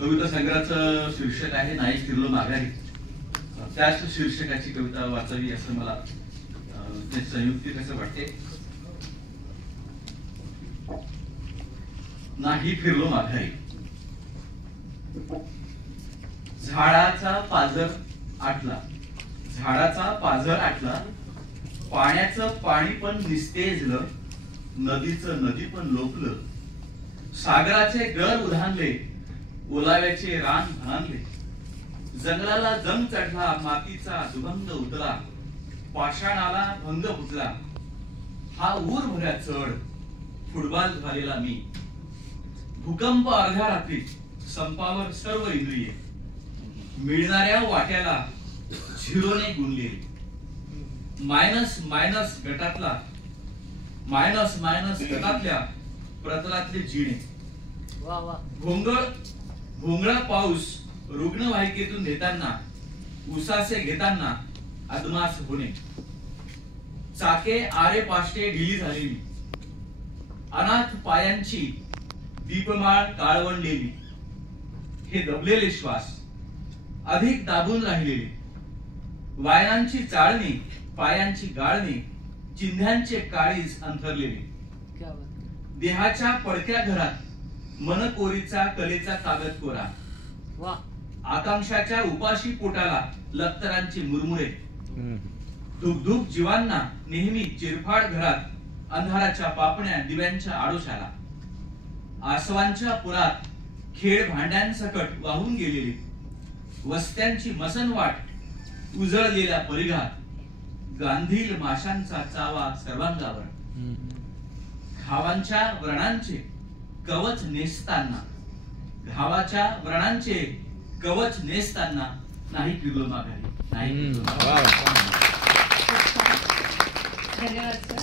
कविता संग्रहाचं शीर्षक आहे नाही फिरलो माघारी. त्याच शीर्षकाची कविता वाचावी असं मला संयुक्तिक असं वाटते. नाही फिरलो माघारी. झाडाचा पाझर आटला, झाडाचा पाझर आटला, पाण्याचं पाणी पण निस्तेजलं, नदीचं नदी पण लोकलं, सागराचे गर उधाणले, ओलाव्याचे रान भानले, जंगलाला जंग चढला, मातीचा दुभंग उतला, पाषाणाला भंग फुटला, हा ऊर भऱ्या चढ फुटबॉल झालेला मी, भूकंप अर्ध्या रात्री संपावर सर्व इंद्रिये, मिळणाऱ्या वाट्याला झिरोने गुणलेली, मायनस मायनस गटातला मायनस मायनस गटातल्या प्रतलातले जिणे, भोंगळा पाऊस रुग्णवाहिकेतून नेताना, उसासे घेताना अदमास होणे, चाके आरे पाष्टे ढिली झालेली, अनाथ पायांची दीपमाळ काळवंडलेली, हे दबलेले श्वास अधिक दाबून राहिलेले, वायनांची चाळणी, पायांची गाळणी, चिन्ह्यांचे काळीज अंथरलेले, देहाच्या पडक्या घरात मनकोरीचा कलेचा कागद कोरा, आकांक्षाच्या उपाशी पोटाला लक्तरांची मुरमुरे, धुकधुक जीवांना नेहमी चिरफाड घरात अंधाराच्या पापण्या दिव्यांच्या आडोशाला, आसवांच्या पुरात खेळ भांड्यांसकट वाहून गेलेली, वस्त्यांची मसनवाट उजळलेल्या परिघात, गांधील माशांचा चावा सर्वांगावर, घावांच्या व्रणांचे कवच नेसताना, घावाच्या व्रणांचे कवच नेसताना नाही फिरलो माघारी, नाही फिरलो माघारी. धन्यवाद.